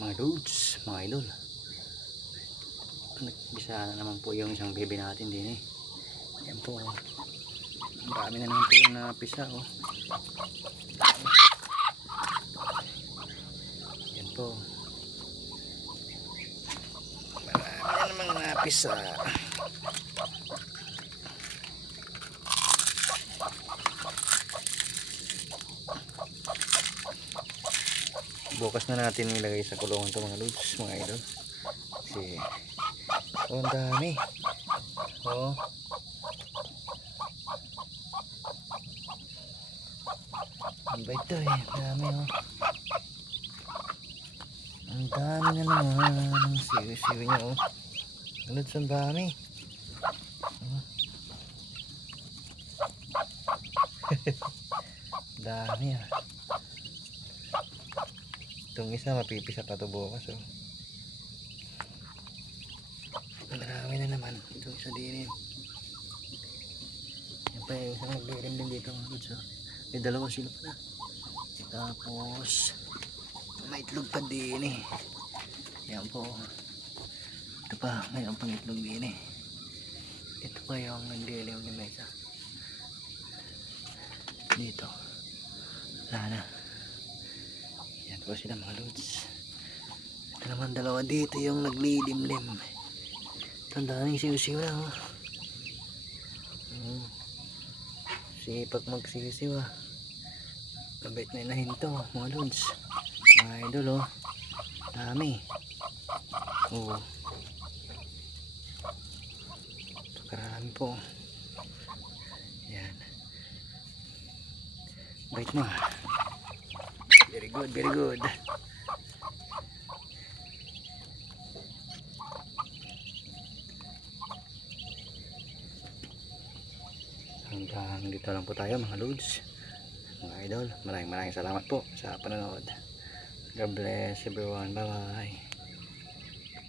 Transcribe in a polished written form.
Mga lods, mga idol, nagbisa na naman po yung isang bibe natin din eh. Yan po, marami na naman po yung napisa oh. Yan po, marami na namang napisa. Bukas na natin nilagay sa kulungan to mga lods, mga idol. Kasi ang dami oh. Ang bait to eh, dami oh. Ang dami na naman, siwi-siwi niya oh. Lods, ang dami dami ah. Itong isa mapipisa pa to bukas oh. Marami na naman itong isa din. Yan pa yung isang nagbirim din dito mga lods oh. May dalawa sila pala. Tapos may itlog pa din eh. Yan po. Ito pa, mayroon pang itlog din eh. Ito pa yung nagdilim ni Mesa. Dito wala na. Yan po sila mga lods. Ito naman dalawa dito yung naglilimlim. Tandaan yung siw-siw lang oh. Sipag magsisiw ah. Mabait na inahinto mga lods, mga idol oh. Dami oh. Pagkarami po. Yan, bait mo ah. Very good, very good. Hanggang dito lang po tayo mga lods, mga idol. Maraming salamat po sa panonood. God bless everyone. Bye bye.